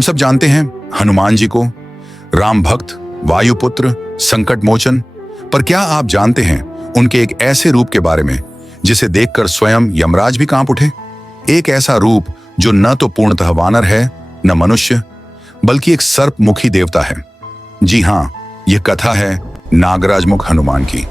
हम सब जानते हैं हनुमान जी को, राम भक्त, वायुपुत्र, संकट मोचन। पर क्या आप जानते हैं उनके एक ऐसे रूप के बारे में जिसे देखकर स्वयं यमराज भी कांप उठे? एक ऐसा रूप जो न तो पूर्णतः वानर है न मनुष्य, बल्कि एक सर्पमुखी देवता है। जी हां, यह कथा है नागराजमुख हनुमान की।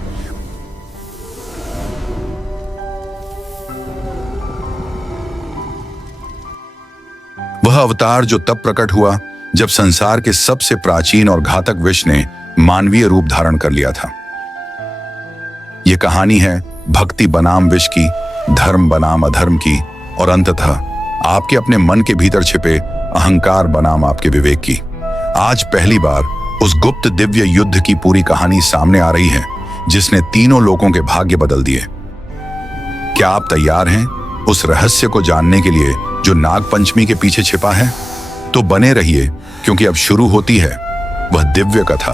वह अवतार जो तब प्रकट हुआ जब संसार के सबसे प्राचीन और घातक विष ने मानवीय रूप धारण कर लिया था। यह कहानी है भक्ति बनाम विष की, धर्म बनाम अधर्म की, और अंततः आपके अपने मन के भीतर छिपे अहंकार बनाम आपके विवेक की। आज पहली बार उस गुप्त दिव्य युद्ध की पूरी कहानी सामने आ रही है जिसने तीनों लोगों के भाग्य बदल दिए। क्या आप तैयार हैं उस रहस्य को जानने के लिए जो नाग पंचमी के पीछे छिपा है? तो बने रहिए, क्योंकि अब शुरू होती है वह दिव्य कथा।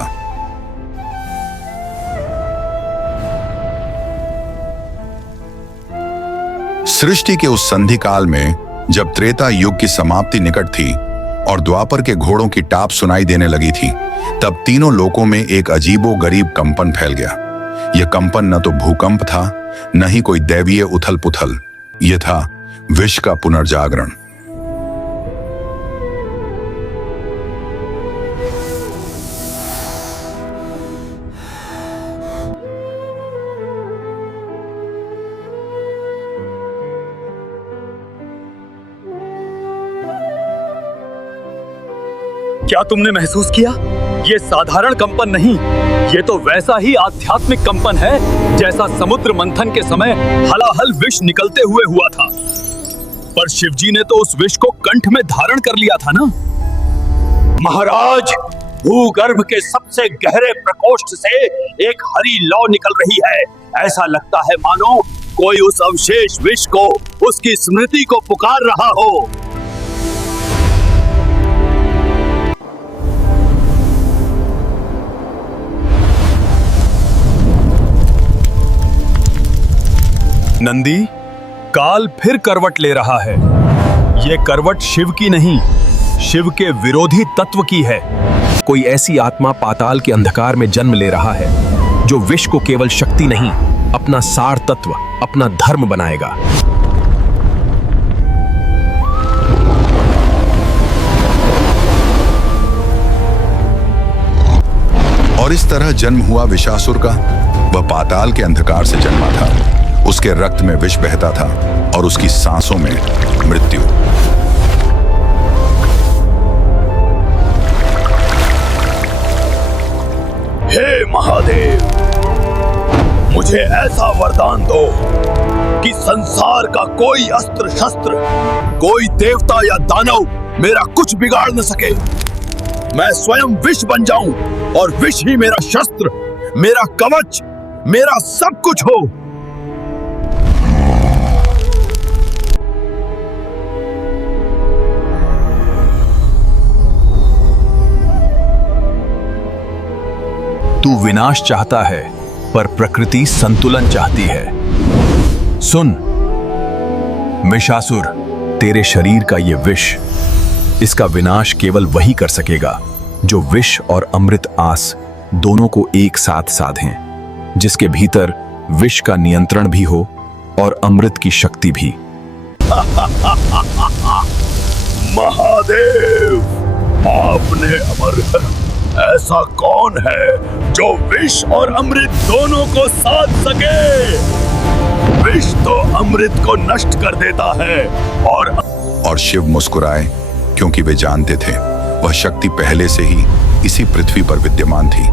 सृष्टि के उस संधि काल में जब त्रेता युग की समाप्ति निकट थी और द्वापर के घोड़ों की टाप सुनाई देने लगी थी, तब तीनों लोकों में एक अजीबो गरीब कंपन फैल गया। यह कंपन न तो भूकंप था, न ही कोई दैवीय उथल पुथल। यह था विष का पुनर्जागरण। क्या तुमने महसूस किया? ये साधारण कंपन नहीं, ये तो वैसा ही आध्यात्मिक कंपन है जैसा समुद्र मंथन के समय हलाहल विष निकलते हुए हुआ था। पर शिवजी ने तो उस विष को कंठ में धारण कर लिया था ना। महाराज, भूगर्भ के सबसे गहरे प्रकोष्ठ से एक हरी लौ निकल रही है। ऐसा लगता है मानो कोई उस अवशेष विष को, उसकी स्मृति को पुकार रहा हो। नंदी, काल फिर करवट ले रहा है। ये करवट शिव की नहीं, शिव के विरोधी तत्व की है। कोई ऐसी आत्मा पाताल के अंधकार में जन्म ले रहा है जो विष को केवल शक्ति नहीं, अपना सार तत्व, अपना धर्म बनाएगा। और इस तरह जन्म हुआ विषासुर का। वह पाताल के अंधकार से जन्मा था। उसके रक्त में विष बहता था और उसकी सांसों में मृत्यु। हे महादेव, मुझे ऐसा वरदान दो कि संसार का कोई अस्त्र शस्त्र, कोई देवता या दानव मेरा कुछ बिगाड़ न सके। मैं स्वयं विष बन जाऊं और विष ही मेरा शस्त्र, मेरा कवच, मेरा सब कुछ हो। तू विनाश चाहता है, पर प्रकृति संतुलन चाहती है। सुन विषासुर, तेरे शरीर का ये विष, इसका विनाश केवल वही कर सकेगा जो विष और अमृत आस दोनों को एक साथ साधें, जिसके भीतर विष का नियंत्रण भी हो और अमृत की शक्ति भी। महादेव, आपने अमर, ऐसा कौन है जो विष और अमृत दोनों को साध सके? विष तो अमृत को नष्ट कर देता है और शिव मुस्कुराए, क्योंकि वे जानते थे वह शक्ति पहले से ही इसी पृथ्वी पर विद्यमान थी।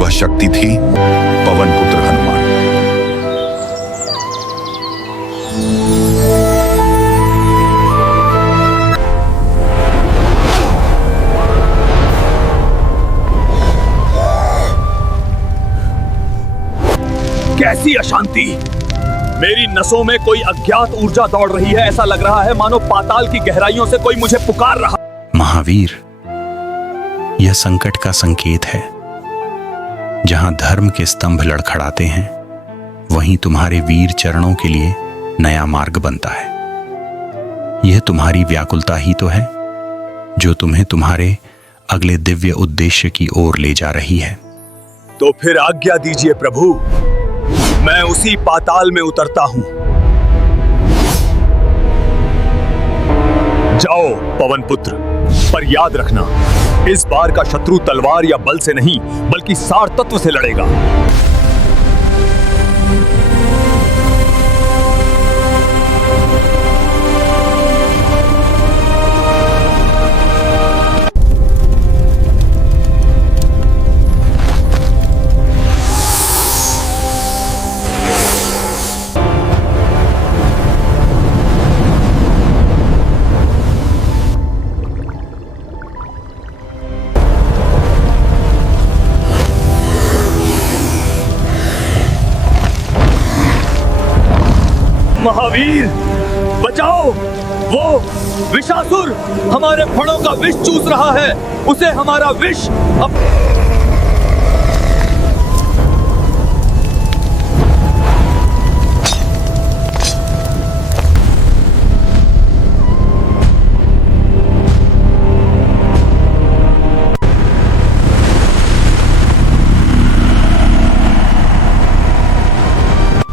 वह शक्ति थी पवन पुत्र हनुमान। कैसी अशांति! मेरी नसों में कोई अज्ञात ऊर्जा दौड़ रही है। ऐसा लग रहा है मानो पाताल की गहराइयों से कोई मुझे पुकार रहा। महावीर, यह संकट का संकेत है। जहां धर्म के स्तंभ लड़खड़ाते हैं, वहीं तुम्हारे वीर चरणों के लिए नया मार्ग बनता है। यह तुम्हारी व्याकुलता ही तो है जो तुम्हें तुम्हारे अगले दिव्य उद्देश्य की ओर ले जा रही है। तो फिर आज्ञा दीजिए प्रभु, मैं उसी पाताल में उतरता हूं। जाओ पवन पुत्र, पर याद रखना, इस बार का शत्रु तलवार या बल से नहीं बल्कि सार तत्व से लड़ेगा। महावीर बचाओ, वो विषासुर हमारे फणों का विष चूस रहा है। उसे हमारा विष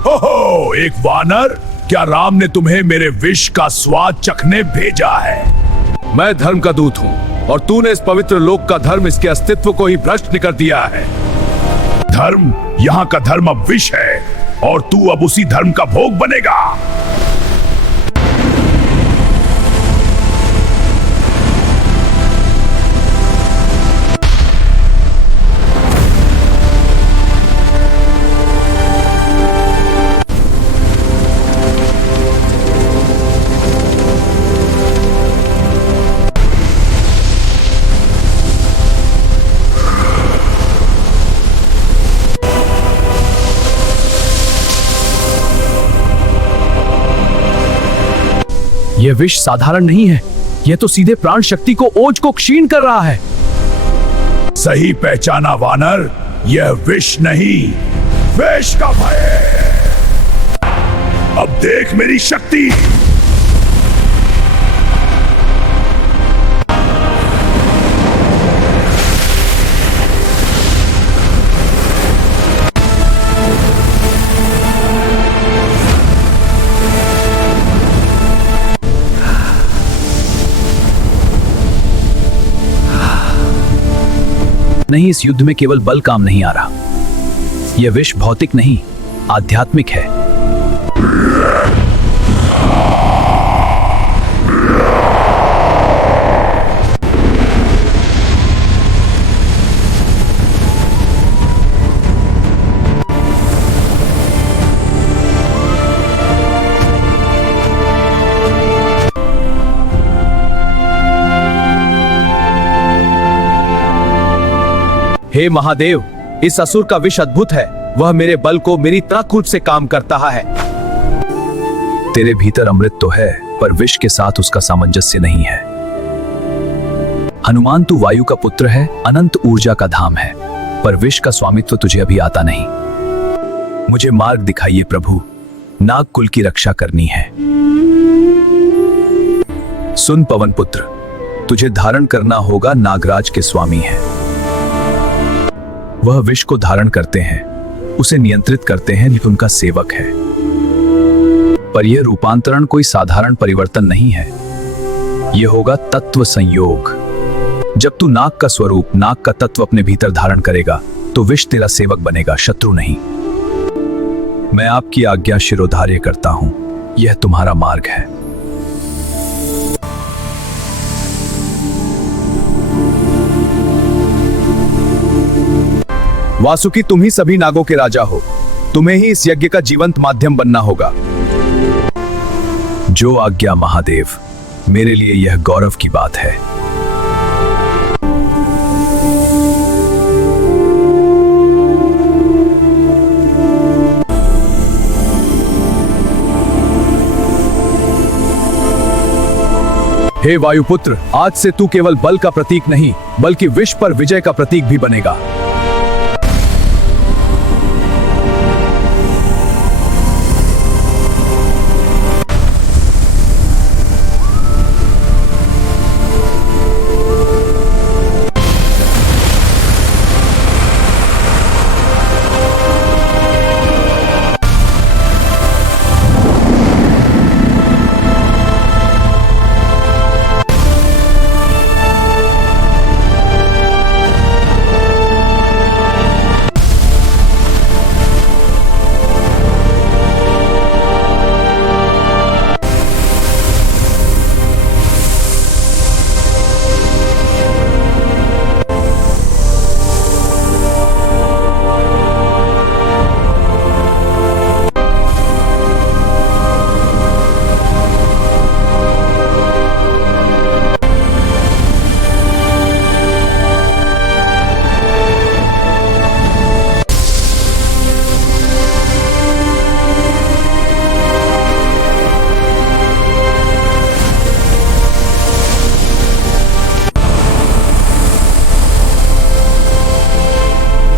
हो, एक वानर, क्या राम ने तुम्हें मेरे विष का स्वाद चखने भेजा है? मैं धर्म का दूत हूँ और तूने इस पवित्र लोक का धर्म, इसके अस्तित्व को ही भ्रष्ट कर दिया है। धर्म, यहाँ का धर्म अब विष है और तू अब उसी धर्म का भोग बनेगा। यह विष साधारण नहीं है, यह तो सीधे प्राण शक्ति को, ओज को क्षीण कर रहा है। सही पहचाना वानर, यह विष नहीं, विष का भय है। अब देख मेरी शक्ति। नहीं, इस युद्ध में केवल बल काम नहीं आ रहा। यह विष भौतिक नहीं, आध्यात्मिक है। हे महादेव, इस असुर का विष अद्भुत है। वह मेरे बल को मेरी ताकत से काम करता है। तेरे भीतर अमृत तो है, पर विष के साथ उसका सामंजस्य नहीं है। हनुमान, तू वायु का पुत्र है, अनंत ऊर्जा का धाम है, पर विष का स्वामित्व तुझे अभी आता नहीं। मुझे मार्ग दिखाइए प्रभु, नाग कुल की रक्षा करनी है। सुन पवन पुत्र, तुझे धारण करना होगा, नागराज के स्वामी है। वह विष को धारण करते हैं, उसे नियंत्रित करते हैं, लेकिन उनका सेवक है। पर यह रूपांतरण कोई साधारण परिवर्तन नहीं है, यह होगा तत्व संयोग। जब तू नाग का स्वरूप, नाग का तत्व अपने भीतर धारण करेगा, तो विष तेरा सेवक बनेगा, शत्रु नहीं। मैं आपकी आज्ञा शिरोधार्य करता हूं, यह तुम्हारा मार्ग है। वासुकी, तुम ही सभी नागों के राजा हो, तुम्हें ही इस यज्ञ का जीवंत माध्यम बनना होगा। जो आज्ञा महादेव, मेरे लिए यह गौरव की बात है। हे वायुपुत्र, आज से तू केवल बल का प्रतीक नहीं, बल्कि विष पर विजय का प्रतीक भी बनेगा।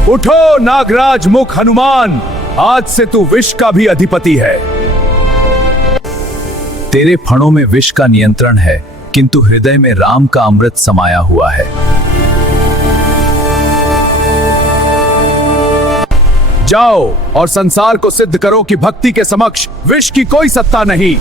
उठो नागराज मुख हनुमान, आज से तू विष का भी अधिपति है। तेरे फणों में विष का नियंत्रण है, किंतु हृदय में राम का अमृत समाया हुआ है। जाओ और संसार को सिद्ध करो कि भक्ति के समक्ष विष की कोई सत्ता नहीं।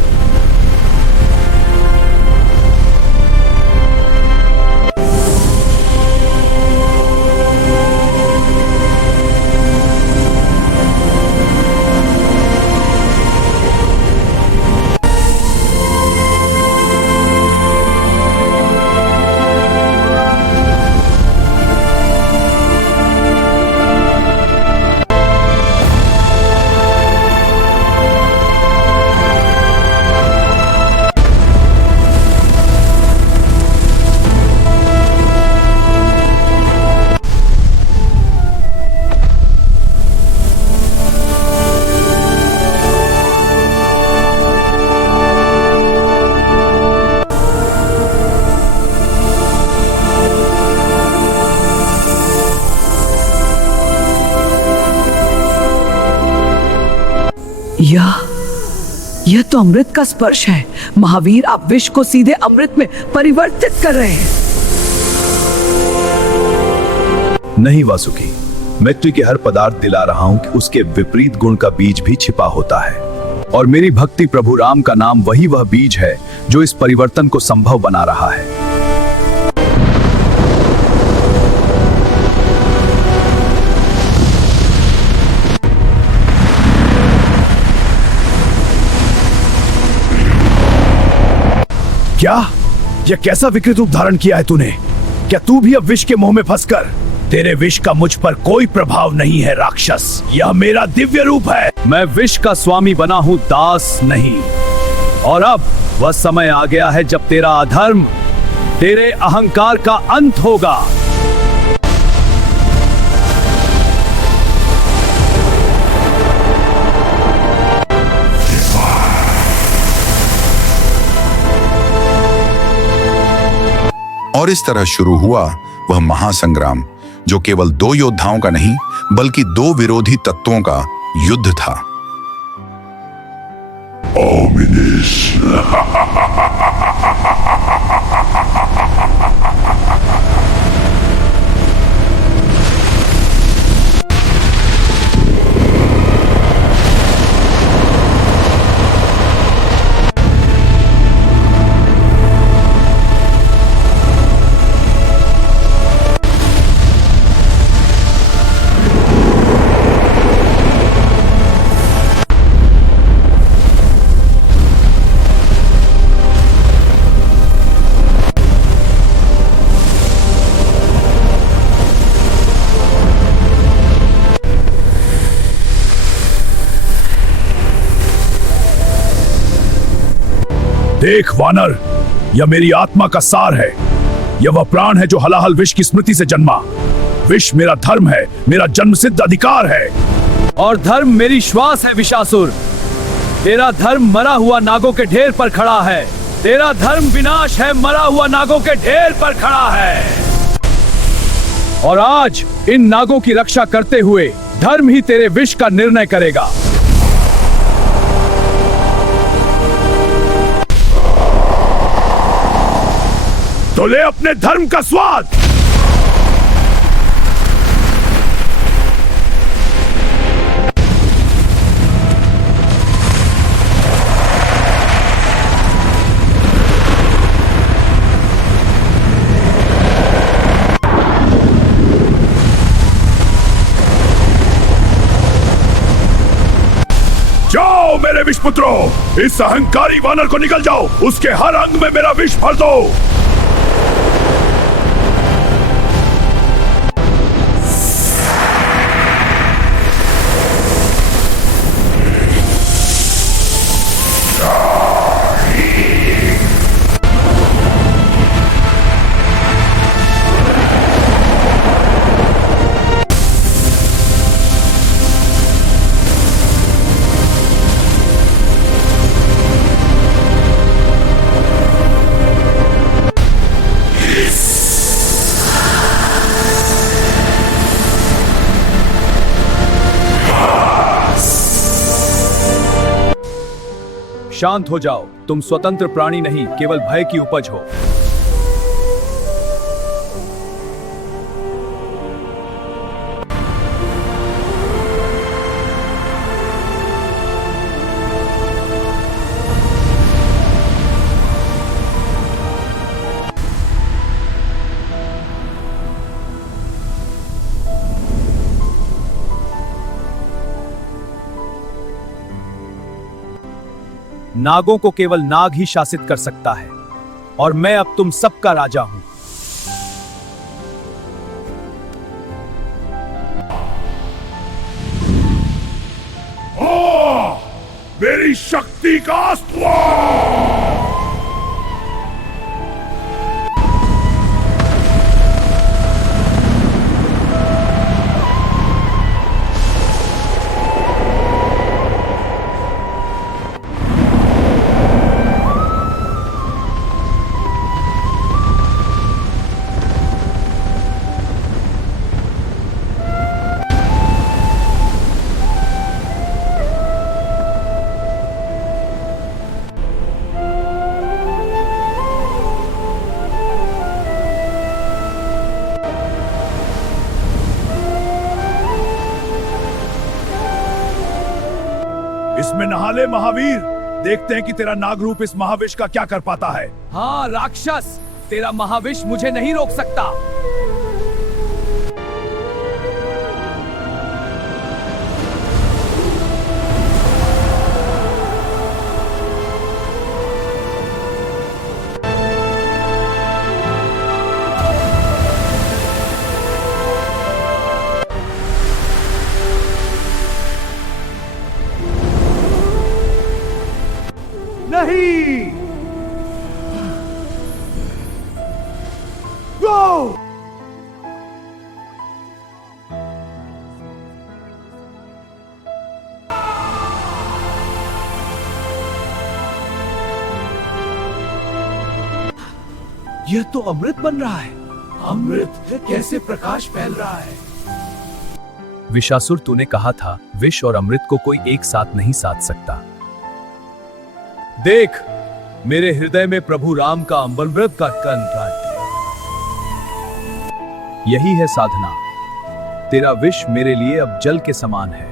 यह तो अमृत का स्पर्श है। महावीर, आप विष को सीधे अमृत में परिवर्तित कर रहे हैं। नहीं वासुकी, मृत्यु के हर पदार्थ दिला रहा हूं कि उसके विपरीत गुण का बीज भी छिपा होता है, और मेरी भक्ति प्रभु राम का नाम वही वह बीज है जो इस परिवर्तन को संभव बना रहा है। क्या यह कैसा विकृत रूप धारण किया है तूने? क्या तू भी अब विष के मोह में फंसकर? तेरे विष का मुझ पर कोई प्रभाव नहीं है राक्षस, यह मेरा दिव्य रूप है। मैं विष का स्वामी बना हूं, दास नहीं। और अब वह समय आ गया है जब तेरा अधर्म, तेरे अहंकार का अंत होगा। और इस तरह शुरू हुआ वह महासंग्राम, जो केवल दो योद्धाओं का नहीं बल्कि दो विरोधी तत्वों का युद्ध था। देख वानर, यह मेरी आत्मा का सार है। यह वह प्राण है जो हलाहल विष की स्मृति से जन्मा। विष मेरा धर्म है, मेरा जन्मसिद्ध अधिकार है। और धर्म मेरी श्वास है विशासुर। तेरा धर्म मरा हुआ नागों के ढेर पर खड़ा है। तेरा धर्म विनाश है, मरा हुआ नागों के ढेर पर खड़ा है। और आज इन नागों की रक्षा करते हुए धर्म ही तेरे विष का निर्णय करेगा। तो ले अपने धर्म का स्वाद। जाओ मेरे विषपुत्रों, इस अहंकारी वानर को निकल जाओ, उसके हर अंग में मेरा विष भर दो। शांत हो जाओ, तुम स्वतंत्र प्राणी नहीं, केवल भय की उपज हो। नागों को केवल नाग ही शासित कर सकता है, और मैं अब तुम सबका राजा हूं। मेरी शक्ति का अस्त्र! इसमें नहा ले महावीर, देखते हैं कि तेरा नागरूप इस महाविष का क्या कर पाता है। हाँ राक्षस, तेरा महाविष मुझे नहीं रोक सकता। नहीं! गो! यह तो अमृत बन रहा है। अमृत कैसे प्रकाश फैल रहा है? विशासुर, तूने कहा था विष और अमृत को कोई एक साथ नहीं साध सकता। देख, मेरे हृदय में प्रभु राम का अमृत का कंठ। यही है साधना। तेरा विष मेरे लिए अब जल के समान है।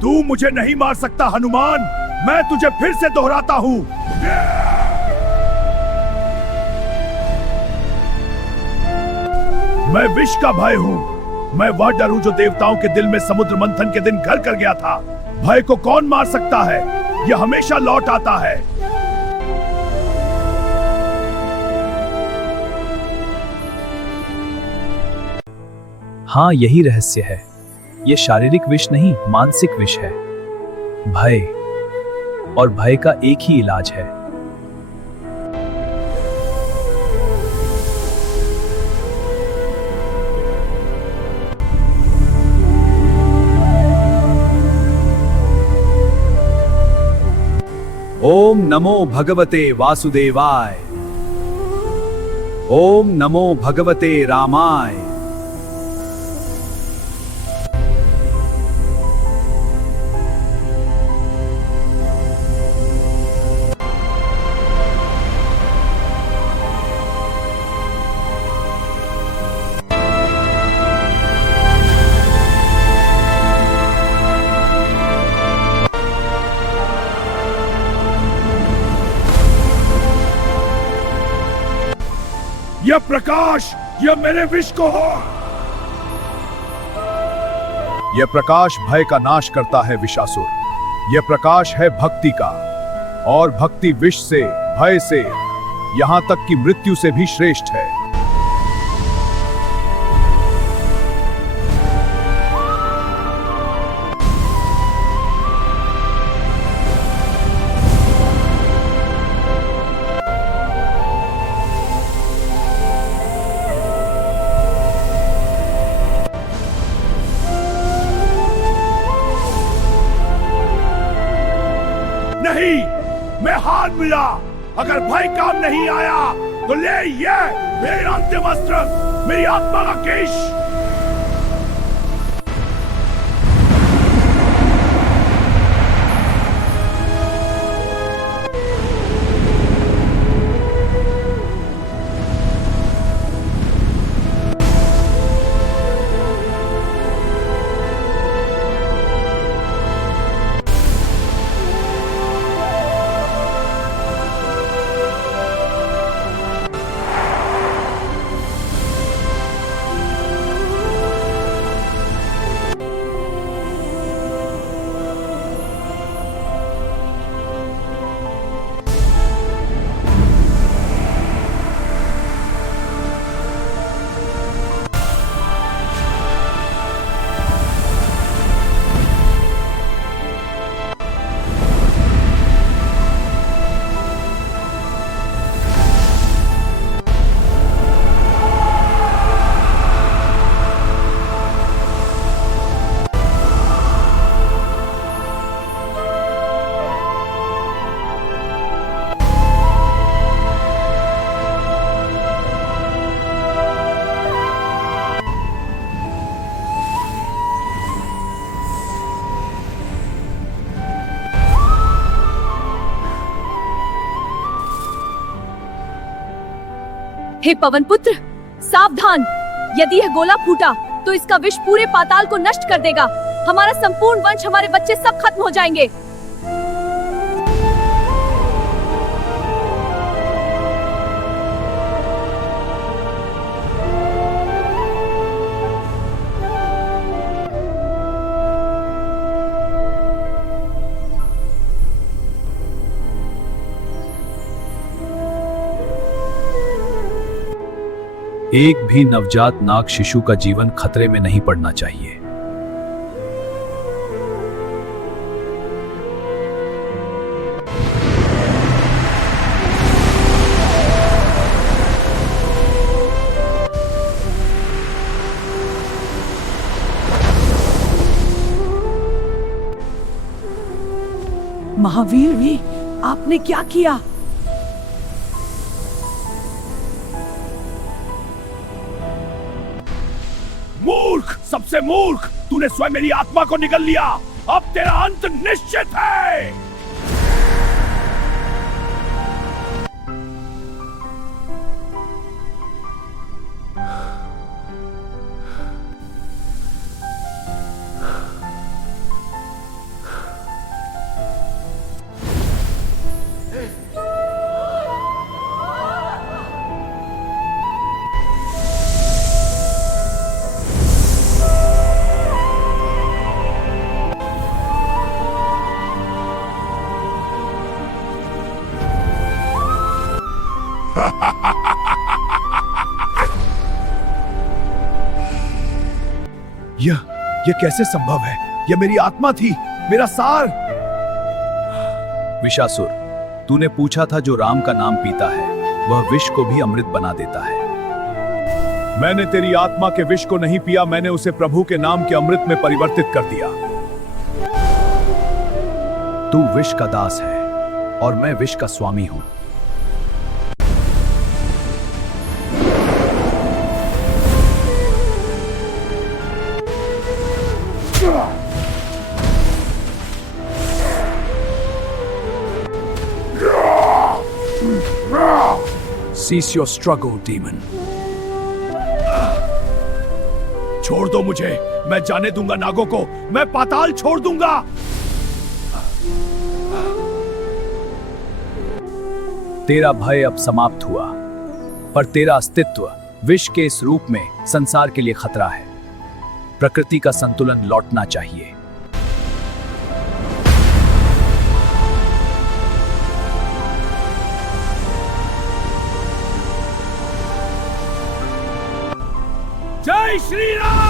तू मुझे नहीं मार सकता हनुमान, मैं तुझे फिर से दोहराता हूं। मैं विष का भय हूं। मैं वह डर हूं जो देवताओं के दिल में समुद्र मंथन के दिन घर कर गया था। भय को कौन मार सकता है? यह हमेशा लौट आता है। हाँ, यही रहस्य है। यह शारीरिक विष नहीं, मानसिक विष है। भय, और भय का एक ही इलाज है। ओम नमो भगवते वासुदेवाय। ओम नमो भगवते रामाय। यह प्रकाश, यह मेरे विष को हो। यह प्रकाश भय का नाश करता है विशासुर। यह प्रकाश है भक्ति का, और भक्ति विष से, भय से, यहां तक कि मृत्यु से भी श्रेष्ठ है। नहीं, मैं हार मिला। अगर भय काम नहीं आया तो ले ये मेरा अंतिम अस्त्र, मेरी आत्मा का केश। हे पवन पुत्र, सावधान! यदि यह गोला फूटा तो इसका विष पूरे पाताल को नष्ट कर देगा। हमारा संपूर्ण वंश, हमारे बच्चे सब खत्म हो जाएंगे। एक भी नवजात नाग शिशु का जीवन खतरे में नहीं पड़ना चाहिए। महावीर भी, आपने क्या किया? मूर्ख, सबसे मूर्ख! तूने स्वयं मेरी आत्मा को निगल लिया। अब तेरा अंत निश्चित है। यह कैसे संभव है? यह मेरी आत्मा थी, मेरा सार। विशासुर, तूने पूछा था जो राम का नाम पीता है वह विष को भी अमृत बना देता है। मैंने तेरी आत्मा के विष को नहीं पिया, मैंने उसे प्रभु के नाम के अमृत में परिवर्तित कर दिया। तू विष का दास है और मैं विष का स्वामी हूं। Cease your struggle, demon. छोड़ दो मुझे, मैं जाने दूंगा नागों को, मैं पाताल छोड़ दूंगा। तेरा भय अब समाप्त हुआ, पर तेरा अस्तित्व विष के इस रूप में संसार के लिए खतरा है। प्रकृति का संतुलन लौटना चाहिए। जय श्री राम।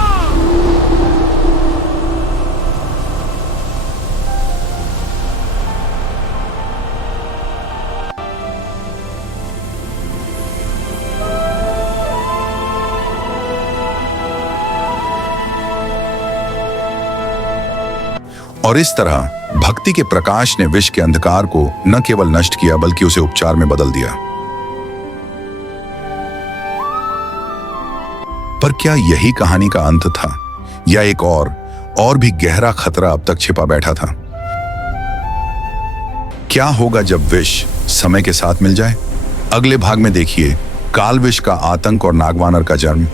और इस तरह भक्ति के प्रकाश ने विष के अंधकार को न केवल नष्ट किया बल्कि उसे उपचार में बदल दिया। पर क्या यही कहानी का अंत था या एक और भी गहरा खतरा अब तक छिपा बैठा था? क्या होगा जब विष समय के साथ मिल जाए? अगले भाग में देखिए काल विष का आतंक और नागवानर का जन्म।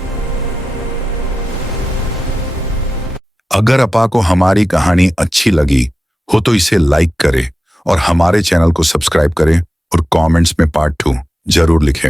अगर अपा को हमारी कहानी अच्छी लगी हो तो इसे लाइक करें और हमारे चैनल को सब्सक्राइब करें और कमेंट्स में पार्ट 2 जरूर लिखें।